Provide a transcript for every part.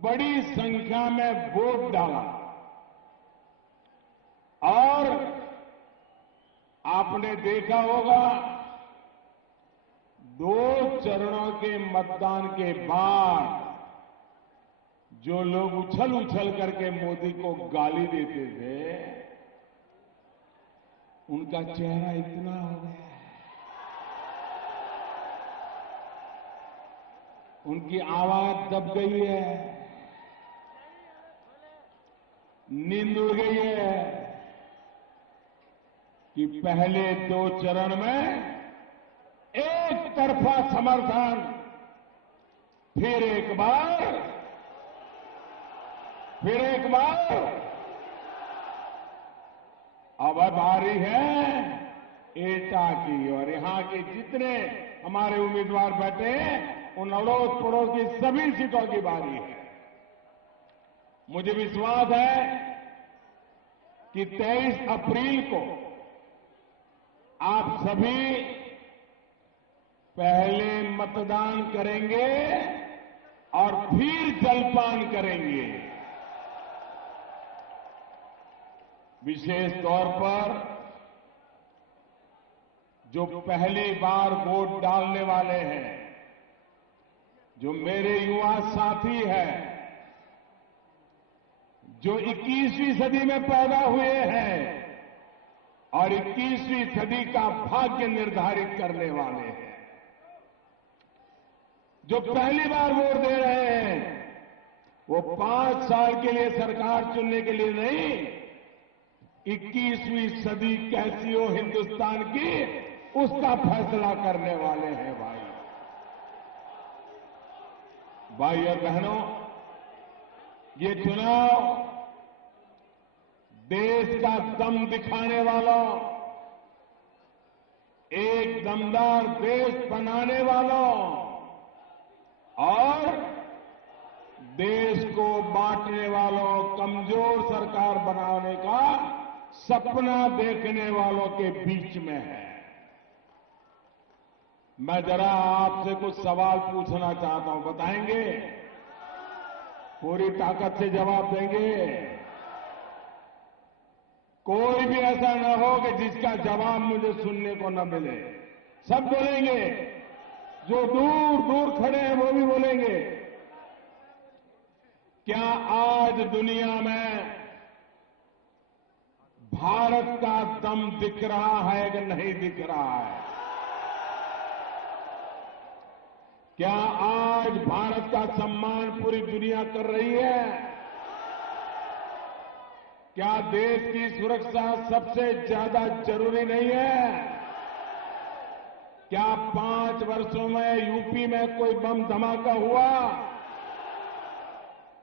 बड़ी संख्या में वोट डाला और आपने देखा होगा 2 चरणों के मतदान के बाद जो लोग उछल उछल करके मोदी को गाली देते थे उनका चेहरा इतना हो गया है, उनकी आवाज दब गई है, नींद उड़ गई है कि पहले 2 चरण में एक तरफा समर्थन, फिर एक बार अब आ रही है एटा की, और यहां के जितने हमारे उम्मीदवार बैठे हैं उन अड़ोस पड़ोस की सभी सीटों की बारी है। मुझे विश्वास है कि 23 अप्रैल को आप सभी पहले मतदान करेंगे और फिर जलपान करेंगे। विशेष तौर पर जो पहली बार वोट डालने वाले हैं, जो मेरे युवा साथी हैं, जो 21वीं सदी में पैदा हुए हैं और 21वीं सदी का भाग्य निर्धारित करने वाले हैं, जो पहली बार वोट दे रहे हैं, वो 5 साल के लिए सरकार चुनने के लिए नहीं, 21वीं सदी कैसी हो हिंदुस्तान की उसका फैसला करने वाले हैं। भाई और बहनों, ये चुनाव देश का दम दिखाने वालों, एक दमदार देश बनाने वालों और देश को बांटने वालों, कमजोर सरकार बनाने का सपना देखने वालों के बीच में है। मैं जरा आपसे कुछ सवाल पूछना चाहता हूं, बताएंगे? पूरी ताकत से जवाब देंगे? कोई भी ऐसा न हो कि जिसका जवाब मुझे सुनने को न मिले। सब बोलेंगे, जो दूर दूर खड़े हैं वो भी बोलेंगे। क्या आज दुनिया में भारत का दम दिख रहा है कि नहीं दिख रहा है? क्या आज भारत का सम्मान पूरी दुनिया कर रही है? क्या देश की सुरक्षा सबसे ज्यादा जरूरी नहीं है? क्या 5 वर्षों में यूपी में कोई बम धमाका हुआ?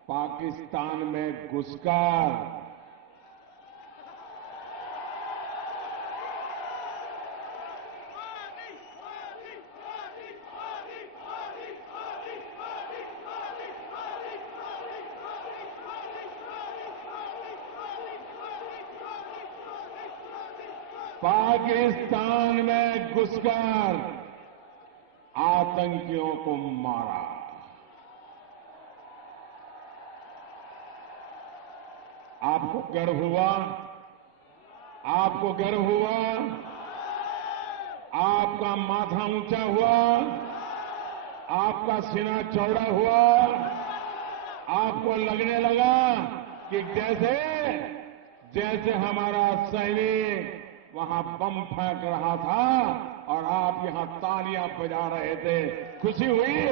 पाकिस्तान में घुसकर आतंकियों को मारा। आपको गर्व हुआ? आपको गर्व हुआ? आपका माथा ऊंचा हुआ? आपका सीना चौड़ा हुआ? आपको लगने लगा कि जैसे हमारा सैनिक वहां बम फेंक रहा था और आप यहां तालियां बजा रहे थे, खुशी हुई?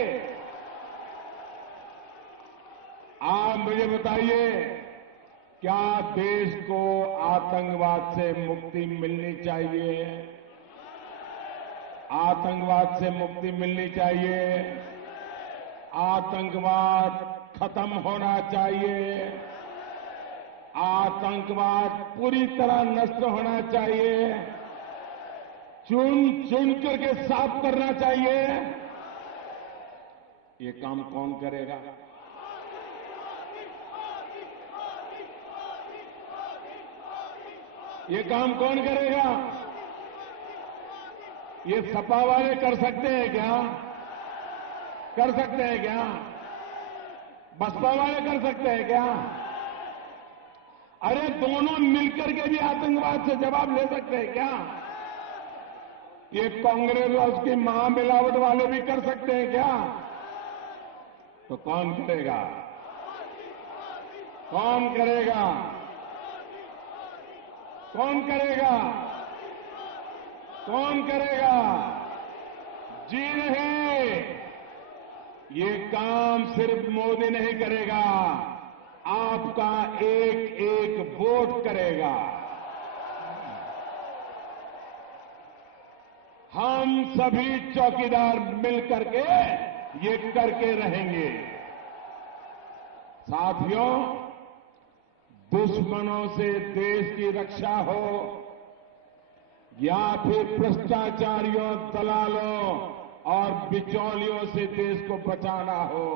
आप मुझे बताइए, क्या देश को आतंकवाद से मुक्ति मिलनी चाहिए? आतंकवाद से मुक्ति मिलनी चाहिए। आतंकवाद खत्म होना चाहिए। आतंकवाद पूरी तरह नष्ट होना चाहिए। चुन चुन करके साफ करना चाहिए। ये काम कौन करेगा? ये काम कौन करेगा? ये सपा वाले कर सकते हैं क्या? कर सकते हैं क्या? बसपा वाले कर सकते हैं क्या? अरे दोनों मिलकर के भी आतंकवाद से जवाब ले सकते हैं क्या? ये कांग्रेस और उसकी महामिलावट वाले भी कर सकते हैं क्या? तो कौन करेगा? कौन करेगा? कौन करेगा? कौन करेगा? जी नहीं, ये काम सिर्फ मोदी नहीं करेगा, आपका एक एक वोट करेगा। हम सभी चौकीदार मिलकर के ये करके रहेंगे। साथियों, दुश्मनों से देश की रक्षा हो या फिर भ्रष्टाचारियों, दलालों और बिचौलियों से देश को बचाना हो,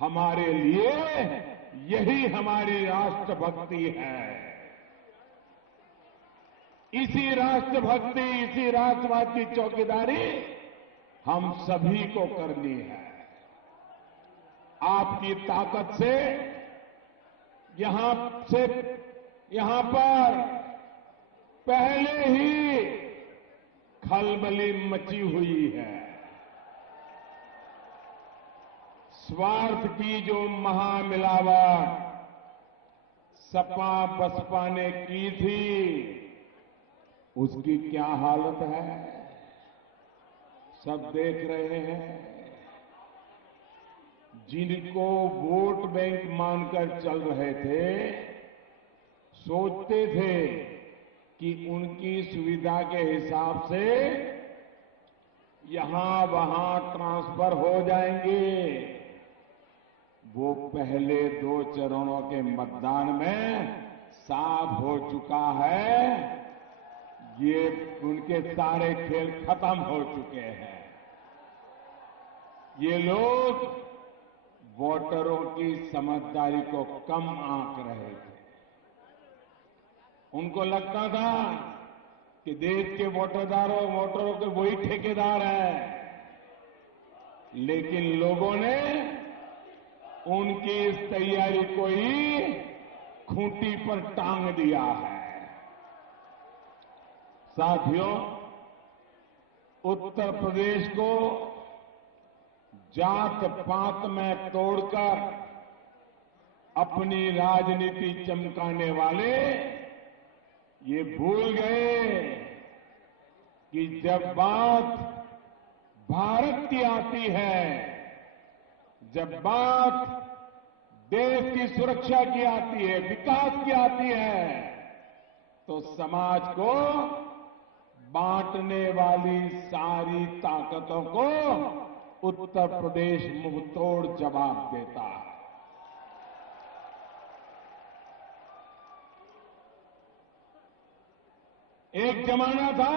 हमारे लिए यही हमारी राष्ट्रभक्ति है। इसी राष्ट्रभक्ति, इसी राष्ट्रवाद की चौकीदारी हम सभी को करनी है। आपकी ताकत से यहां पर पहले ही खलबली मची हुई है। स्वार्थ की जो महामिलावट सपा बसपा ने की थी, उसकी क्या हालत है सब देख रहे हैं। जिनको वोट बैंक मानकर चल रहे थे, सोचते थे कि उनकी सुविधा के हिसाब से यहां वहां ट्रांसफर हो जाएंगे। वो पहले 2 चरणों के मतदान में साफ हो चुका है, ये उनके सारे खेल खत्म हो चुके हैं। ये लोग वोटरों की समझदारी को कम आंक रहे थे। उनको लगता था कि देश के वोटरों के वही ठेकेदार हैं, लेकिन लोगों ने उनकी इस तैयारी को ही खूंटी पर टांग दिया है। साथियों, उत्तर प्रदेश को जात पात में तोड़कर अपनी राजनीति चमकाने वाले ये भूल गए कि जब बात भारत की आती है, जब बात देश की सुरक्षा की आती है, विकास की आती है, तो समाज को बांटने वाली सारी ताकतों को उत्तर प्रदेश मुंहतोड़ जवाब देता है। एक जमाना था,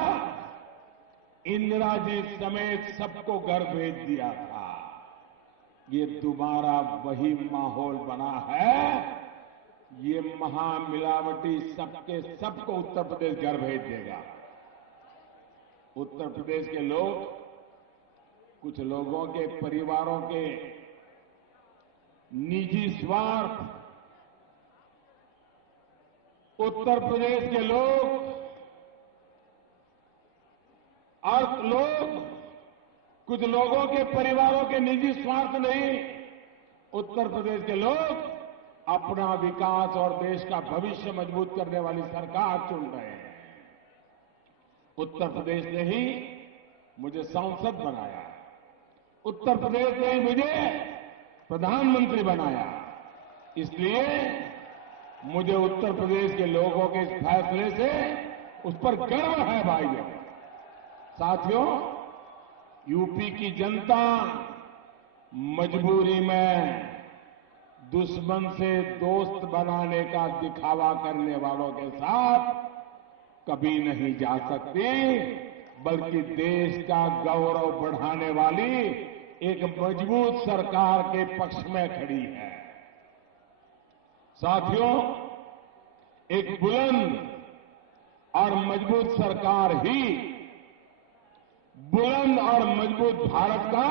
इंदिरा जी समेत सबको घर भेज दिया था। ये दोबारा वही माहौल बना है। ये महामिलावटी सबको उत्तर प्रदेश घर भेज देगा। उत्तर प्रदेश के लोग, कुछ लोगों के परिवारों के निजी स्वार्थ, उत्तर प्रदेश के लोग कुछ लोगों के परिवारों के निजी स्वार्थ नहीं, उत्तर प्रदेश के लोग अपना विकास और देश का भविष्य मजबूत करने वाली सरकार चुन रहे हैं। उत्तर प्रदेश ने ही मुझे सांसद बनाया, उत्तर प्रदेश ने ही मुझे प्रधानमंत्री बनाया। इसलिए मुझे उत्तर प्रदेश के लोगों के इस फैसले से उस पर गर्व है। भाइयों, साथियों, यूपी की जनता मजबूरी में दुश्मन से दोस्त बनाने का दिखावा करने वालों के साथ कभी नहीं जा सकती, बल्कि देश का गौरव बढ़ाने वाली एक मजबूत सरकार के पक्ष में खड़ी है। साथियों, एक बुलंद और मजबूत सरकार ही बुलंद और मजबूत भारत का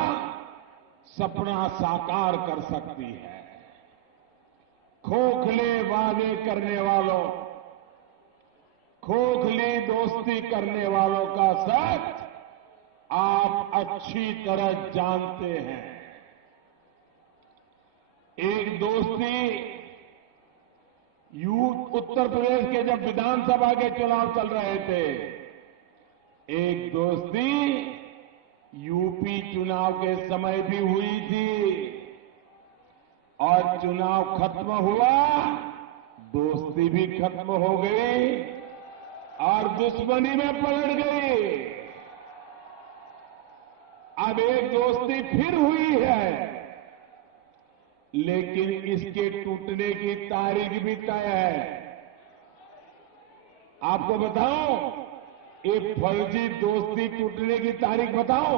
सपना साकार कर सकती है। खोखले वादे करने वालों, खोखली दोस्ती करने वालों का सच आप अच्छी तरह जानते हैं। एक दोस्ती उत्तर प्रदेश के जब विधानसभा के चुनाव चल रहे थे, एक दोस्ती यूपी चुनाव के समय भी हुई थी और चुनाव खत्म हुआ, दोस्ती भी खत्म हो गई और दुश्मनी में पलट गई। अब एक दोस्ती फिर हुई है, लेकिन इसके टूटने की तारीख भी तय है। आपको बताओ, ये फर्जी दोस्ती टूटने की तारीख बताओ।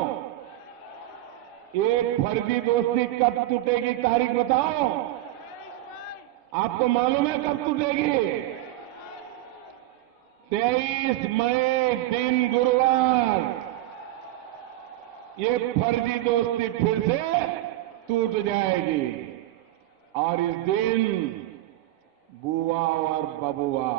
ये फर्जी दोस्ती कब टूटेगी, तारीख बताओ। आपको मालूम है कब टूटेगी? 23 मई दिन गुरुवार ये फर्जी दोस्ती फिर से टूट जाएगी और इस दिन बुआ और बबुआ,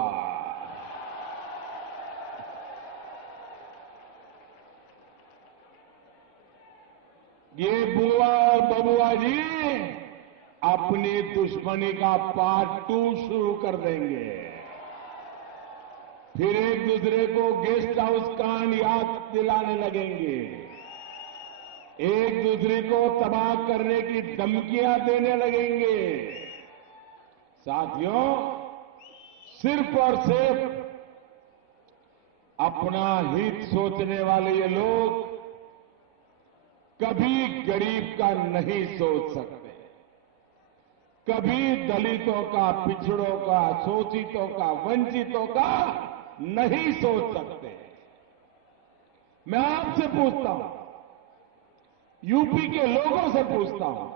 ये बुआ और बबुआ जी अपनी दुश्मनी का पार्ट 2 शुरू कर देंगे। फिर एक दूसरे को गेस्ट हाउस कांड याद दिलाने लगेंगे, एक दूसरे को तबाह करने की धमकियां देने लगेंगे। साथियों, सिर्फ और सिर्फ अपना हित सोचने वाले ये लोग कभी गरीब का नहीं सोच सकते, कभी दलितों का, पिछड़ों का, शोषितों का, वंचितों का नहीं सोच सकते। मैं आपसे पूछता हूं, यूपी के लोगों से पूछता हूं,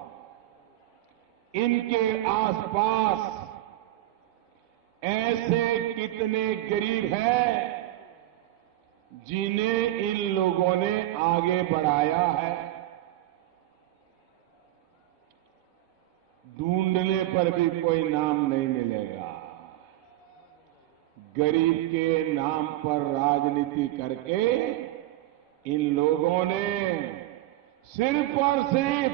इनके आसपास ऐसे कितने गरीब हैं जिन्हें इन लोगों ने आगे बढ़ाया है? ढूंढने पर भी कोई नाम नहीं मिलेगा। गरीब के नाम पर राजनीति करके इन लोगों ने सिर्फ और सिर्फ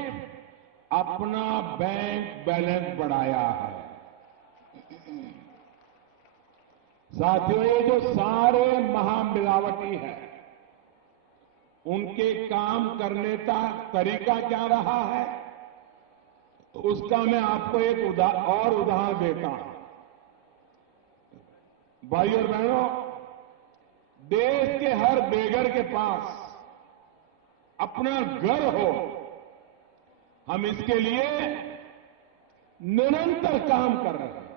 अपना बैंक बैलेंस बढ़ाया है। साथियों, ये जो सारे महामिलावटी है, उनके काम करने का तरीका क्या रहा है, उसका मैं आपको एक और उदाहरण देता हूं। भाई और बहनों, देश के हर बेघर के पास अपना घर हो, हम इसके लिए निरंतर काम कर रहे हैं।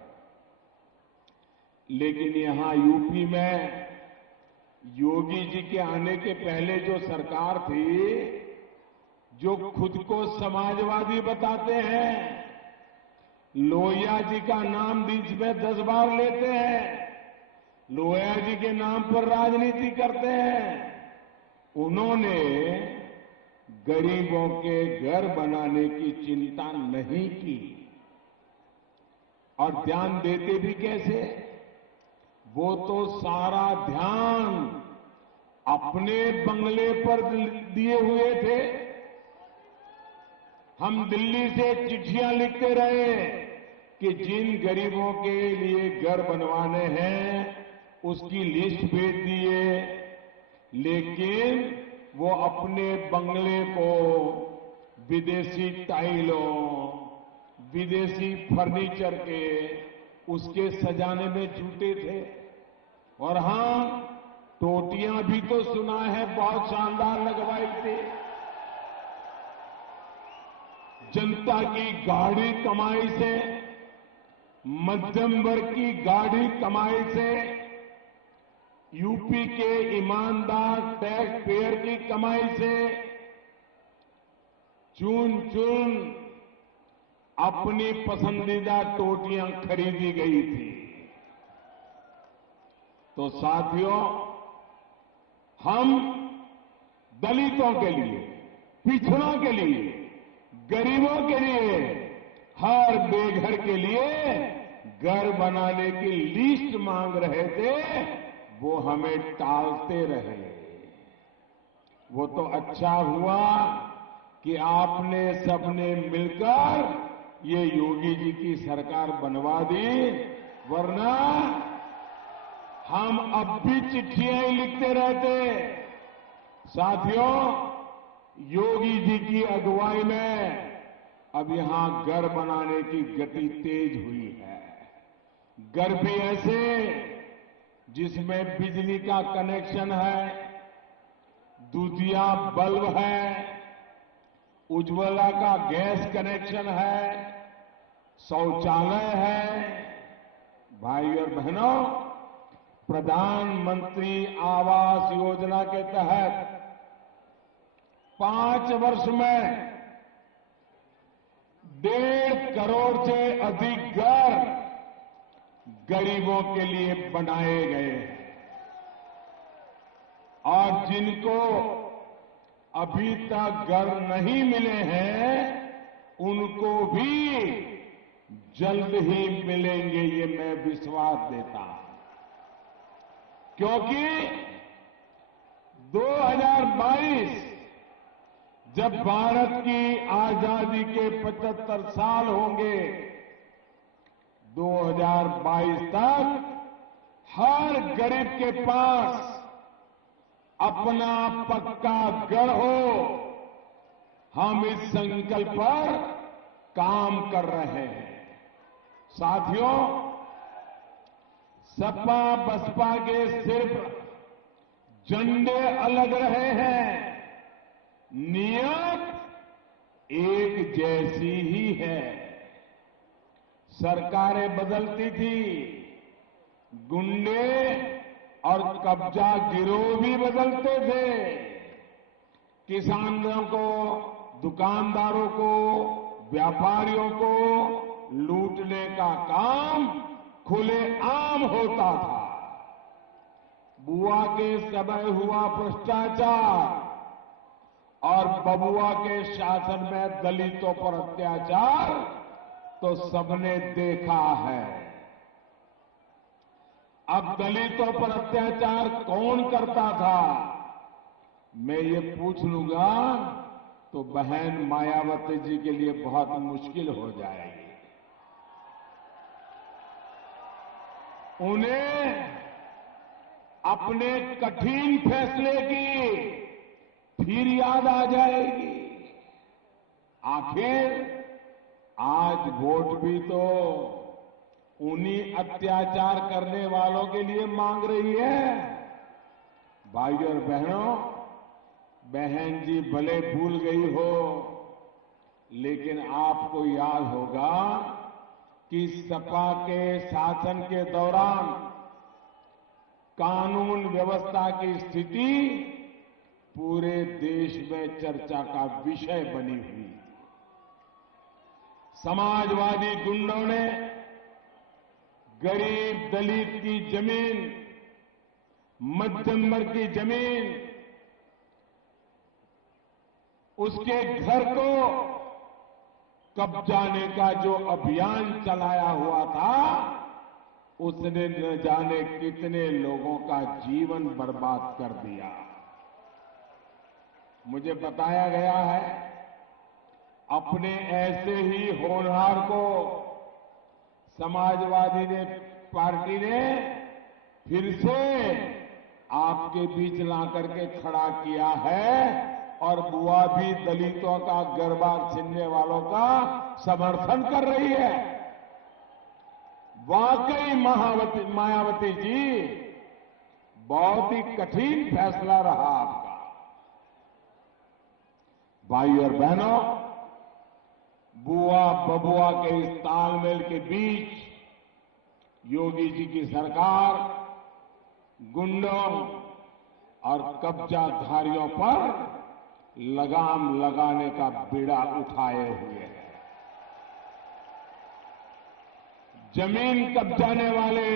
लेकिन यहां यूपी में योगी जी के आने के पहले जो सरकार थी, जो खुद को समाजवादी बताते हैं, लोहिया जी का नाम बीच में 10 बार लेते हैं, लोहिया जी के नाम पर राजनीति करते हैं, उन्होंने गरीबों के घर बनाने की चिंता नहीं की। और ध्यान देते भी कैसे? वो तो सारा ध्यान अपने बंगले पर दिए हुए थे। हम दिल्ली से चिट्ठियां लिखते रहे कि जिन गरीबों के लिए घर बनवाने हैं उसकी लिस्ट भेज दिए, लेकिन वो अपने बंगले को विदेशी टाइलों, विदेशी फर्नीचर के उसके सजाने में जुटे थे। और हां, टोटियां भी तो सुना है बहुत शानदार लगवाई थी। जनता की गाढ़ी कमाई से, मध्यम वर्ग की गाढ़ी कमाई से, यूपी के ईमानदार टैक्स पेयर की कमाई से चुन चुन अपनी पसंदीदा टोटियां खरीदी गई थी। तो साथियों, हम दलितों के लिए, पिछड़ों के लिए, गरीबों के लिए, हर बेघर के लिए घर बनाने की लिस्ट मांग रहे थे, वो हमें टालते रहे। वो तो अच्छा हुआ कि आपने सबने मिलकर ये योगी जी की सरकार बनवा दी, वरना हम अब भी चिट्ठियां ही लिखते रहते। साथियों, योगी जी की अगुवाई में अब यहां घर बनाने की गति तेज हुई है। घर भी ऐसे जिसमें बिजली का कनेक्शन है, दूधिया बल्ब है, उज्ज्वला का गैस कनेक्शन है, शौचालय है। भाई और बहनों, प्रधानमंत्री आवास योजना के तहत 5 वर्ष में 1.5 करोड़ से अधिक घर गरीबों के लिए बनाए गए हैं। और जिनको अभी तक घर नहीं मिले हैं, उनको भी जल्द ही मिलेंगे, ये मैं विश्वास देता हूं। क्योंकि 2022 जब भारत की आजादी के 75 साल होंगे, 2022 तक हर गरीब के पास अपना पक्का घर हो, हम इस संकल्प पर काम कर रहे हैं। साथियों, सपा बसपा के सिर्फ झंडे अलग रहे हैं, नियत एक जैसी ही है। सरकारें बदलती थी, गुंडे और कब्जा गिरोह भी बदलते थे। किसानों को, दुकानदारों को, व्यापारियों को लूटने का काम खुलेआम होता था। बुआ के समय हुआ भ्रष्टाचार और बबुआ के शासन में दलितों पर अत्याचार तो सबने देखा है। अब दलितों पर अत्याचार कौन करता था, मैं ये पूछ लूंगा तो बहन मायावती जी के लिए बहुत मुश्किल हो जाएगी। उन्हें अपने कठिन फैसले की फिर याद आ जाएगी। आखिर आज वोट भी तो उन्हीं अत्याचार करने वालों के लिए मांग रही है। भाइयों और बहनों, बहन जी भले भूल गई हो, लेकिन आपको याद होगा कि सपा के शासन के दौरान कानून व्यवस्था की स्थिति पूरे देश में चर्चा का विषय बनी हुई। समाजवादी गुंडों ने गरीब दलित की जमीन, मध्यम वर्ग की जमीन, उसके घर को कब्जाने का जो अभियान चलाया हुआ था, उसने न जाने कितने लोगों का जीवन बर्बाद कर दिया। मुझे बताया गया है, अपने ऐसे ही होनहार को समाजवादी पार्टी ने फिर से आपके बीच ला करके खड़ा किया है और बुआ भी दलितों का गरबा छीनने वालों का समर्थन कर रही है। वाकई मायावती जी, बहुत ही कठिन फैसला रहा आपका। भाई और बहनों, बुआ बबुआ के इस तालमेल के बीच योगी जी की सरकार गुंडों और कब्जाधारियों पर लगाम लगाने का बीड़ा उठाए हुए है। जमीन कब्जाने वाले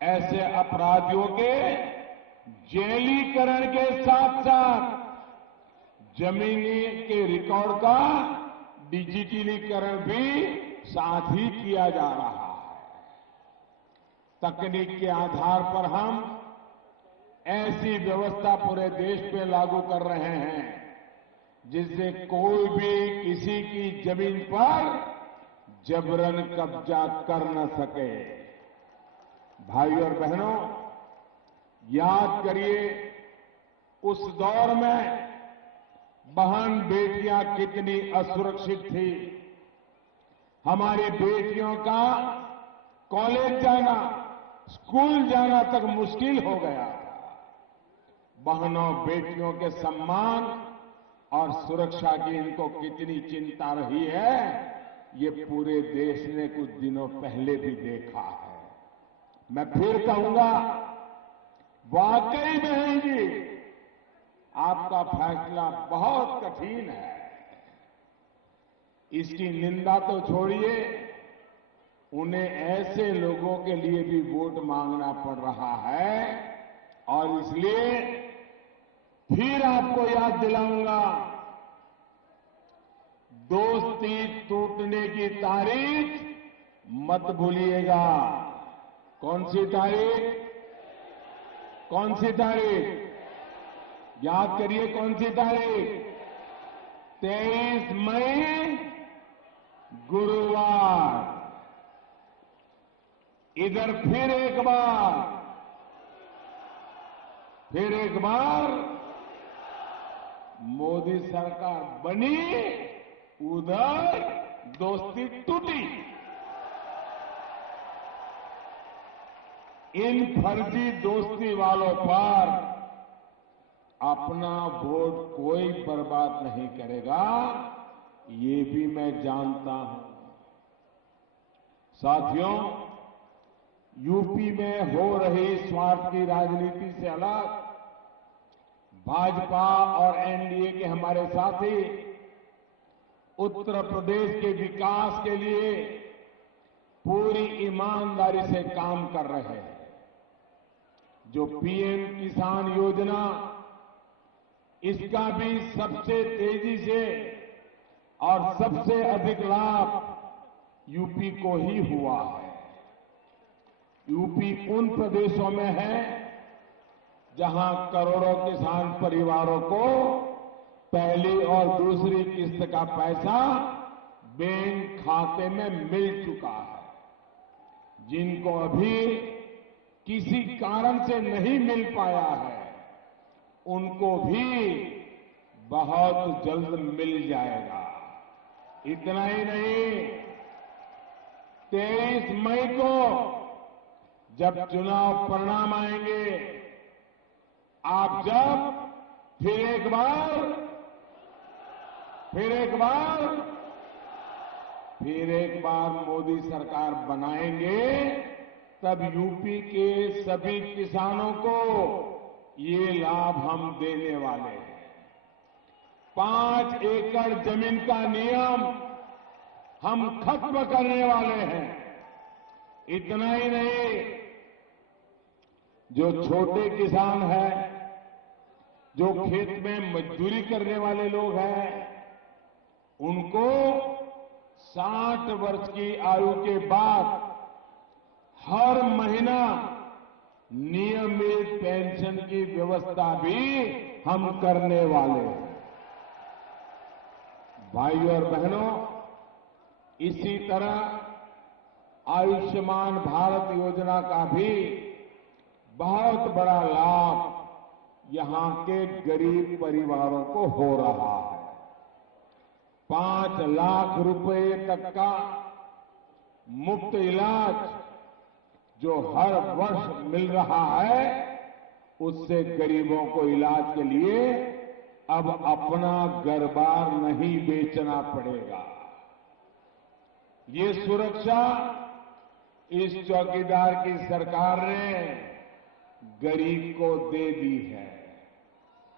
ऐसे अपराधियों के जेलीकरण के साथ साथ जमीनी के रिकॉर्ड का डिजिटलीकरण भी साथ ही किया जा रहा है। तकनीक के आधार पर हम ऐसी व्यवस्था पूरे देश पे लागू कर रहे हैं जिससे कोई भी किसी की जमीन पर जबरन कब्जा कर न सके। भाइयों और बहनों, याद करिए उस दौर में बहन बेटियां कितनी असुरक्षित थी। हमारी बेटियों का कॉलेज जाना, स्कूल जाना तक मुश्किल हो गया। बहनों बेटियों के सम्मान और सुरक्षा की इनको कितनी चिंता रही है, ये पूरे देश ने कुछ दिनों पहले भी देखा है। मैं फिर कहूंगा, वाकई बहन जी, आपका फैसला बहुत कठिन है। इसकी निंदा तो छोड़िए, उन्हें ऐसे लोगों के लिए भी वोट मांगना पड़ रहा है और इसलिए फिर आपको याद दिलाऊंगा, दोस्ती टूटने की तारीख मत भूलिएगा। कौन सी तारीख? कौन सी तारीख? याद करिए, कौन सी तारीख? 23 मई गुरुवार। इधर फिर एक बार मोदी सरकार बनी, उधर दोस्ती टूटी। इन फर्जी दोस्ती वालों पर अपना वोट कोई बर्बाद नहीं करेगा, ये भी मैं जानता हूं। साथियों, यूपी में हो रही स्वार्थ की राजनीति से अलग भाजपा और एनडीए के हमारे साथी उत्तर प्रदेश के विकास के लिए पूरी ईमानदारी से काम कर रहे हैं। जो पीएम किसान योजना, इसका भी सबसे तेजी से और सबसे अधिक लाभ यूपी को ही हुआ है। यूपी उन प्रदेशों में है जहां करोड़ों किसान परिवारों को पहली और दूसरी किस्त का पैसा बैंक खाते में मिल चुका है। जिनको अभी किसी कारण से नहीं मिल पाया है, उनको भी बहुत जल्द मिल जाएगा। इतना ही नहीं, 23 मई को जब चुनाव परिणाम आएंगे, आप जब फिर एक बार मोदी सरकार बनाएंगे, तब यूपी के सभी किसानों को ये लाभ हम देने वाले हैं। 5 एकड़ जमीन का नियम हम खत्म करने वाले हैं। इतना ही नहीं, जो छोटे किसान हैं, जो खेत में मजदूरी करने वाले लोग हैं, उनको 60 वर्ष की आयु के बाद हर महीना नियमित पेंशन की व्यवस्था भी हम करने वाले हैं। भाइयों और बहनों, इसी तरह आयुष्मान भारत योजना का भी बहुत बड़ा लाभ यहां के गरीब परिवारों को हो रहा है। 5 लाख रुपए तक का मुफ्त इलाज जो हर वर्ष मिल रहा है, उससे गरीबों को इलाज के लिए अब अपना घर-बार नहीं बेचना पड़ेगा। ये सुरक्षा इस चौकीदार की सरकार ने गरीब को दे दी है।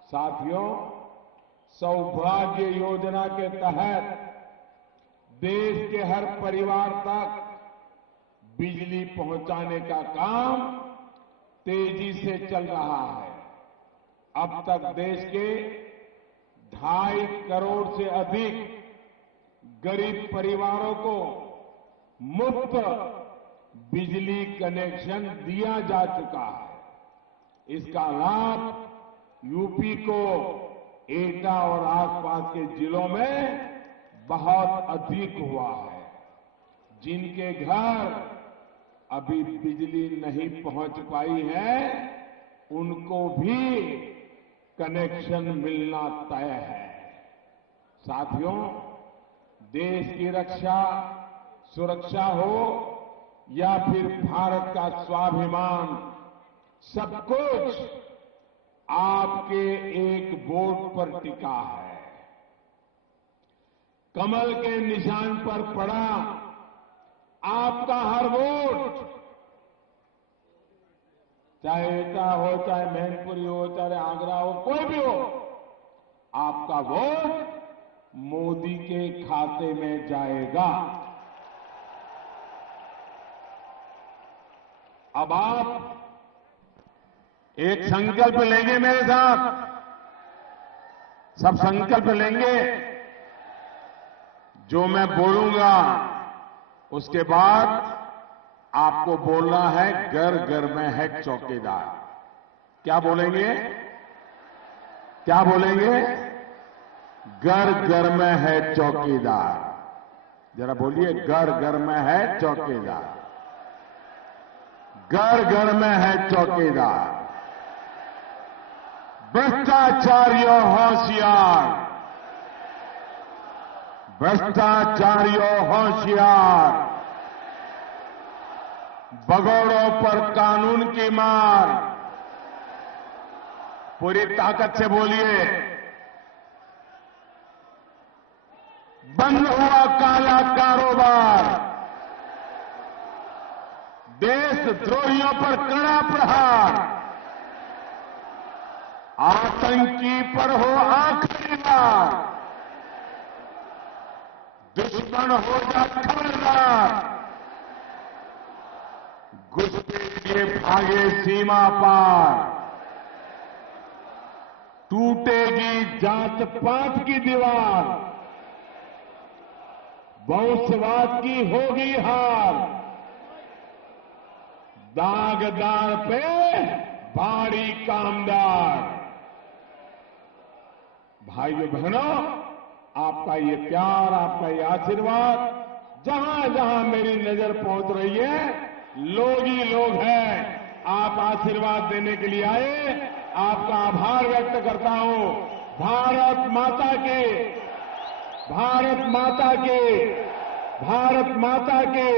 साथियों, सौभाग्य योजना के तहत देश के हर परिवार तक बिजली पहुंचाने का काम तेजी से चल रहा है। अब तक देश के 2.5 करोड़ से अधिक गरीब परिवारों को मुफ्त बिजली कनेक्शन दिया जा चुका है। इसका लाभ यूपी को एटा और आसपास के जिलों में बहुत अधिक हुआ है। जिनके घर अभी बिजली नहीं पहुंच पाई है, उनको भी कनेक्शन मिलना तय है। साथियों, देश की रक्षा, सुरक्षा हो या फिर भारत का स्वाभिमान, सब कुछ आपके एक वोट पर टिका है। कमल के निशान पर पड़ा आपका हर वोट, चाहे एटा हो, चाहे मैनपुरी हो, चाहे आगरा हो, कोई भी हो, आपका वोट मोदी के खाते में जाएगा। अब आप एक संकल्प लेंगे मेरे साथ, सब संकल्प लेंगे। जो मैं बोलूंगा उसके बाद आपको बोलना है, घर घर में है चौकीदार। क्या बोलेंगे? क्या बोलेंगे? घर घर में है चौकीदार। जरा बोलिए, घर घर में है चौकीदार। घर घर में है चौकीदार। भ्रष्टाचारियों होशियार, भ्रष्टाचारियों होशियार, भगोड़ों पर कानून की मार। पूरी ताकत से बोलिए, बंद हुआ काला कारोबार, देशद्रोहियों पर कड़ा प्रहार, आतंकी पर हो आखिरी बार, दुश्मन हो जा खबरदार, घुसपैठिए भागे सीमा पार, टूटेगी जात पात की दीवार, वंशवाद की होगी हार, दागदार पे भारी कामदार। भाइयों बहनों, आपका ये प्यार, आपका ये आशीर्वाद जहां जहां मेरी नजर पहुंच रही है, लोग ही लोग हैं। आप आशीर्वाद देने के लिए आए, आपका आभार व्यक्त करता हूं। भारत माता के, भारत माता के, भारत माता के।